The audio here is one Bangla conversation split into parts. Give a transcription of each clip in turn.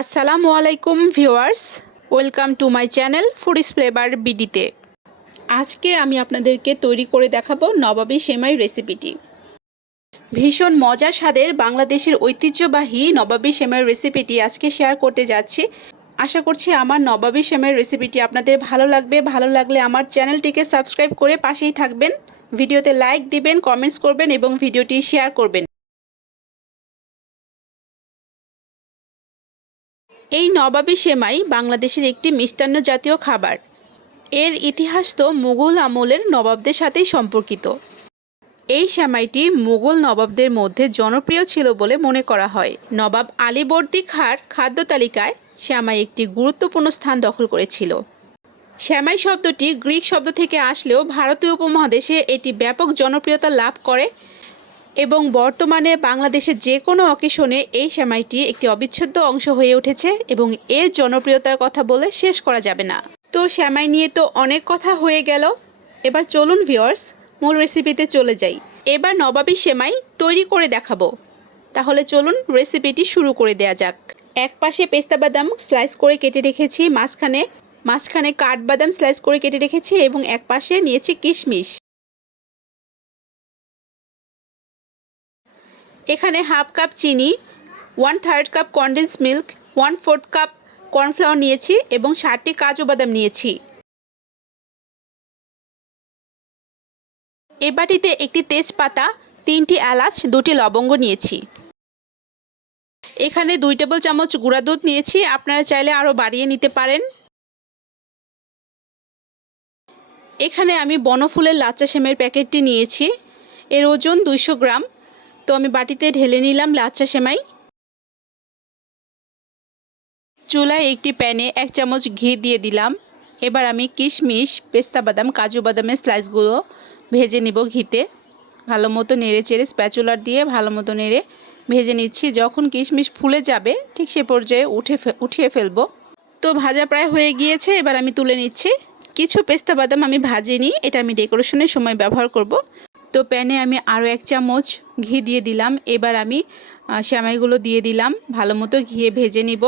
আসসালামু আলাইকুম viewers, welcome to my channel Foodies Flavour বিডিতে। আজকে আমি আপনাদেরকে তৈরি করে দেখাবো নবাবী সেমাই রেসিপিটি। ভীষণ মজার স্বাদের বাংলাদেশের ঐতিহ্যবাহী নবাবী সেমাই রেসিপিটি আজকে শেয়ার করতে যাচ্ছি। আশা করছি আমার নবাবী সেমাই রেসিপিটি আপনাদের ভালো লাগবে। ভালো লাগলে আমার চ্যানেলটিকে সাবস্ক্রাইব করে পাশেই থাকবেন। ভিডিওতে লাইক দিবেন, কমেন্টস করবেন এবং ভিডিওটি শেয়ার করবেন। এই নবাবী সেমাই বাংলাদেশের একটি মিষ্টান্ন জাতীয় খাবার। এর ইতিহাস তো মুঘল আমলের নবাবদের সাথেই সম্পর্কিত। এই সেমাইটি মুঘল নবাবদের মধ্যে জনপ্রিয় ছিল বলে মনে করা হয়। নবাব আলীবর্দী খাঁর খাদ্য তালিকায় শ্যামাই একটি গুরুত্বপূর্ণ স্থান দখল করেছিল। শ্যামাই শব্দটি গ্রিক শব্দ থেকে আসলেও ভারতীয় উপমহাদেশে এটি ব্যাপক জনপ্রিয়তা লাভ করে এবং বর্তমানে বাংলাদেশের যে কোনো অকেশনে এই সেমাইটি একটি অবিচ্ছেদ্য অংশ হয়ে উঠেছে এবং এর জনপ্রিয়তার কথা বলে শেষ করা যাবে না। তো সেমাই নিয়ে তো অনেক কথা হয়ে গেল। এবার চলুন ভিওর্স মূল রেসিপিতে চলে যাই। এবার নবাবী সেমাই তৈরি করে দেখাবো। তাহলে চলুন রেসিপিটি শুরু করে দেয়া যাক। এক পাশে পেস্তা বাদাম স্লাইস করে কেটে রেখেছি, মাঝখানে মাঝখানে কাঠবাদাম স্লাইস করে কেটে রেখেছি এবং এক পাশে নিয়েছি কিশমিশ। এখানে হাফ কাপ চিনি one third cup condense milk one fourth cup cornflour নিয়েছি এবং ষাটটি কাজু বাদাম নিয়েছি। এ বাটিতে একটি তেজপাতা, তিনটি এলাচ, দুটি লবঙ্গ নিয়েছি। এখানে দুই টেবিল চামচ গুঁড়া দুধ নিয়েছি, আপনারা চাইলে আরও বাড়িয়ে নিতে পারেন। এখানে আমি বনফুলের লাচ্চা সেমের প্যাকেটটি নিয়েছি। এর ওজন দুইশো গ্রাম। তো আমি বাটিতে ঢেলে নিলাম লাচ্চা সেমাই। চুলায় একটি প্যানে এক চামচ ঘি দিয়ে দিলাম। এবার আমি কিশমিশ, পেস্তা বাদাম, কাজু বাদামের স্লাইসগুলো ভেজে নিব ঘিতে। ভালো মতো নেড়ে চেড়ে স্প্যাচুলার দিয়ে ভালো মতো নেড়ে ভেজে নিচ্ছি। যখন কিশমিশ ফুলে যাবে, ঠিক সে পর্যায়ে উঠে উঠিয়ে ফেলব। তো ভাজা প্রায় হয়ে গিয়েছে, এবার আমি তুলে নিচ্ছি। কিছু পেস্তা বাদাম আমি ভাজিনি, এটা আমি ডেকোরেশনের সময় ব্যবহার করব। তো প্যানে আমি আরও এক চামচ ঘি দিয়ে দিলাম। এবার আমি শ্যামাইগুলো দিয়ে দিলাম। ভালো মতো ঘিয়ে ভেজে নিব।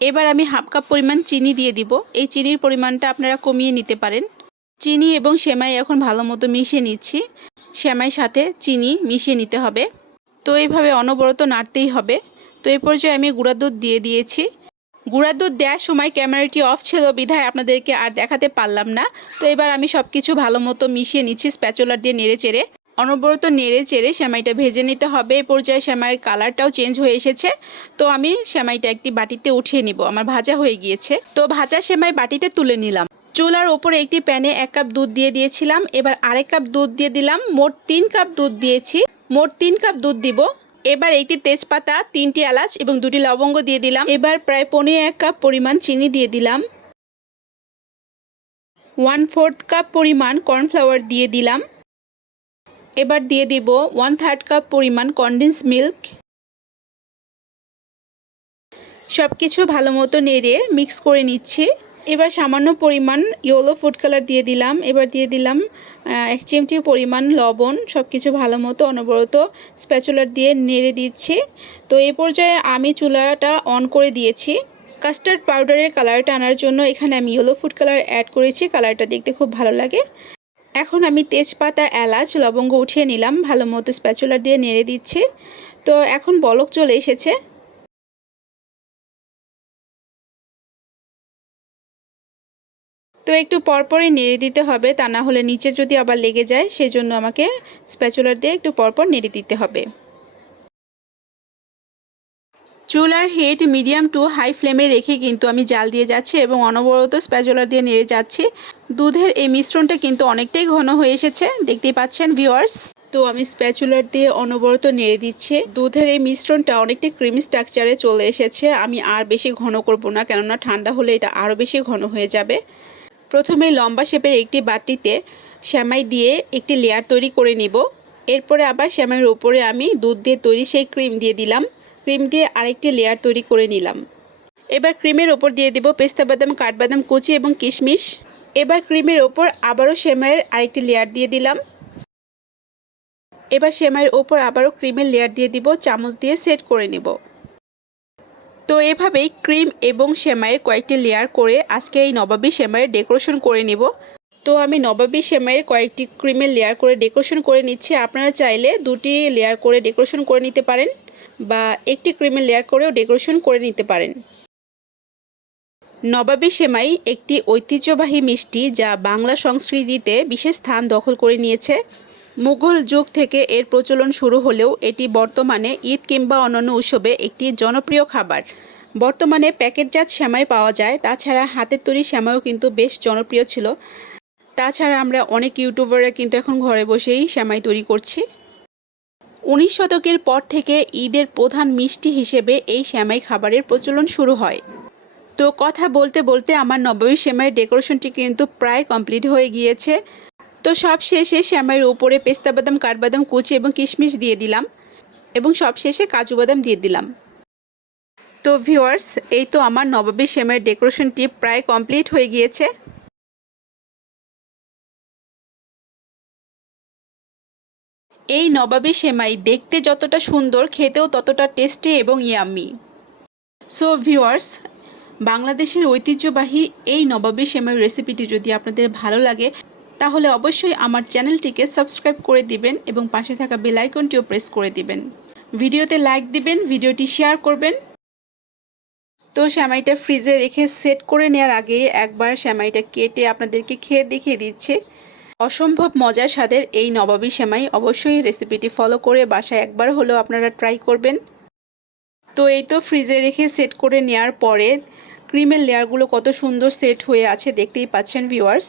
এবার আমি হাফ কাপ পরিমাণ চিনি দিয়ে দিব। এই চিনির পরিমাণটা আপনারা কমিয়ে নিতে পারেন। চিনি এবং সেমাই এখন ভালো মতো মিশিয়ে নিচ্ছি। সেমাই সাথে চিনি মিশিয়ে নিতে হবে। তো এইভাবে অনবরত নাড়তেই হবে। তো এই পর্যায়ে আমি গুঁড়া দুধ দিয়ে দিয়েছি। গুঁড়া দুধ দেওয়ার সময় ক্যামেরাটি অফ ছিল বিধায় আপনাদেরকে আর দেখাতে পারলাম না। তো এবার আমি সব কিছু ভালো মতো মিশিয়ে নিচ্ছি, স্প্যাচুলার দিয়ে নেড়ে চেড়ে। অনবরত নেড়ে চেড়ে সেমাইটা ভেজে নিতে হবে। এ পর্যায়ে সেমাইয়ের কালারটাও চেঞ্জ হয়ে এসেছে। তো আমি সেমাইটা একটি বাটিতে উঠিয়ে নিব। আমার ভাজা হয়ে গিয়েছে। তো ভাজা সেমাই বাটিতে তুলে নিলাম। চুলার ওপরে একটি প্যানে এক কাপ দুধ দিয়ে দিয়েছিলাম। এবার আরেক কাপ দুধ দিয়ে দিলাম। মোট তিন কাপ দুধ দিয়েছি। মোট তিন কাপ দুধ দিব। এবার একটি তেজপাতা, তিনটি এলাচ এবং দুটি লবঙ্গ দিয়ে দিলাম। এবার প্রায় পনেরো এক কাপ পরিমাণ চিনি দিয়ে দিলাম। ওয়ান ফোর্থ কাপ পরিমাণ কর্নফ্লাওয়ার দিয়ে দিলাম। এবার দিয়ে দিব ওয়ান থার্ড কাপ পরিমাণ কনডেন্স মিল্ক। সব কিছু ভালো মতো নেড়ে মিক্স করে নিচ্ছি। এবার সামান্য পরিমাণ ইয়েলো ফুড কালার দিয়ে দিলাম। এবার দিয়ে দিলাম এক চিমটি পরিমাণ লবণ সব কিছু ভালো মতো অনবরত স্প্যাচুলার দিয়ে নেড়ে দিচ্ছি। তো এই পর্যায়ে আমি চুলাটা অন করে দিয়েছি। কাস্টার্ড পাউডারের কালারটা আনার জন্য এখানে আমি ইয়েলো ফুড কালার অ্যাড করেছি কালারটা দেখতে খুব ভালো লাগে। এখন আমি তেজপাতা, এলাচ, লবঙ্গ উঠিয়ে নিলাম, ভালো মতো স্প্যাচুলার দিয়ে নেড়ে দিচ্ছি। তো এখন বলক চলে এসেছে। তো একটু পরপরই নেড়ে দিতে হবে, তা না হলে নিচে যদি আবার লেগে যায় সেই জন্য আমাকে স্প্যাচুলার দিয়ে একটু পরপর নেড়ে দিতে হবে। চুলার হিট মিডিয়াম টু হাই ফ্লেমে রেখে কিন্তু আমি জাল দিয়ে যাচ্ছি এবং অনবরত স্প্যাচুলার দিয়ে নেড়ে যাচ্ছি। দুধের এই মিশ্রণটা কিন্তু অনেকটাই ঘন হয়ে এসেছে, দেখতেই পাচ্ছেন ভিওয়ার্স তো আমি স্প্যাচুলার দিয়ে অনবরত নেড়ে দিচ্ছি। দুধের এই মিশ্রণটা অনেকটাই ক্রিমি স্ট্রাকচারে চলে এসেছে। আমি আর বেশি ঘন করব না, কেননা ঠান্ডা হলে এটা আরও বেশি ঘন হয়ে যাবে। প্রথমে লম্বা শেপের একটি বাটিতে শ্যামাই দিয়ে একটি লেয়ার তৈরি করে নিব। এরপরে আবার শ্যামাইয়ের উপরে আমি দুধ দিয়ে তৈরি সেই ক্রিম দিয়ে দিলাম। ক্রিম দিয়ে আরেকটি লেয়ার তৈরি করে নিলাম। এবার ক্রিমের ওপর দিয়ে দিব পেস্তা বাদাম, কাঠবাদাম, কুচি এবং কিশমিশ। এবার ক্রিমের ওপর আবারও শ্যামাইয়ের আরেকটি লেয়ার দিয়ে দিলাম। এবার শ্যামাইয়ের ওপর আবারও ক্রিমের লেয়ার দিয়ে দিব, চামচ দিয়ে সেট করে নিব। তো এভাবেই ক্রিম এবং সেমাইয়ের কয়েকটি লেয়ার করে আজকে এই নবাবী সেমাইয়ের ডেকোরেশন করে নেব। তো আমি নবাবী সেমাইয়ের কয়েকটি ক্রিমের লেয়ার করে ডেকোরেশন করে নিচ্ছি। আপনারা চাইলে দুটি লেয়ার করে ডেকোরেশন করে নিতে পারেন বা একটি ক্রিমের লেয়ার করেও ডেকোরেশন করে নিতে পারেন। নবাবী সেমাই একটি ঐতিহ্যবাহী মিষ্টি যা বাংলা সংস্কৃতিতে বিশেষ স্থান দখল করে নিয়েছে। মুঘল যুগ থেকে এর প্রচলন শুরু হলেও এটি বর্তমানে ঈদ কিংবা অন্যান্য উৎসবে একটি জনপ্রিয় খাবার। বর্তমানে প্যাকেটজাত সেমাই পাওয়া যায়, তাছাড়া হাতের তৈরি সেমাইও কিন্তু বেশ জনপ্রিয় ছিল। তাছাড়া আমরা অনেক ইউটিউবাররা কিন্তু এখন ঘরে বসেই সেমাই তৈরি করছি। উনিশ শতকের পর থেকে ঈদের প্রধান মিষ্টি হিসেবে এই সেমাই খাবারের প্রচলন শুরু হয়। তো কথা বলতে বলতে আমার নবমী সেমাইয়ের ডেকোরেশনটি কিন্তু প্রায় কমপ্লিট হয়ে গিয়েছে। তো সব শেষে শ্যামাইয়ের উপরে পেস্তা বাদাম, কাঠবাদাম, কুচি এবং কিশমিশ দিয়ে দিলাম এবং সব শেষে কাজু বাদাম দিয়ে দিলাম। তো ভিওয়ার্স এই তো আমার নবাবী শ্যামাইয়ের ডেকোরেশনটি প্রায় কমপ্লিট হয়ে গিয়েছে। এই নবাবী সেমাই দেখতে যতটা সুন্দর, খেতেও ততটা টেস্টি এবং ইয়াম্মি সো ভিওয়ার্স বাংলাদেশের ঐতিহ্যবাহী এই নবাবী সেমাই রেসিপিটি যদি আপনাদের ভালো লাগে তাহলে অবশ্যই আমার চ্যানেলটিকে সাবস্ক্রাইব করে দিবেন এবং পাশে থাকা বেল আইকনটিও প্রেস করে দিবেন। ভিডিওতে লাইক দিবেন, ভিডিওটি শেয়ার করবেন। তো শ্যামাইটা ফ্রিজে রেখে সেট করে নেওয়ার আগে একবার শ্যামাইটা কেটে আপনাদেরকে খেয়ে দেখিয়ে দিচ্ছে। অসম্ভব মজার স্বাদের এই নবাবী শ্যামাই। অবশ্যই রেসিপিটি ফলো করে বাসায় একবার হলেও আপনারা ট্রাই করবেন। তো এই তো ফ্রিজে রেখে সেট করে নেওয়ার পরে ক্রিমের লেয়ারগুলো কত সুন্দর সেট হয়ে আছে দেখতেই পাচ্ছেন ভিউয়ার্স।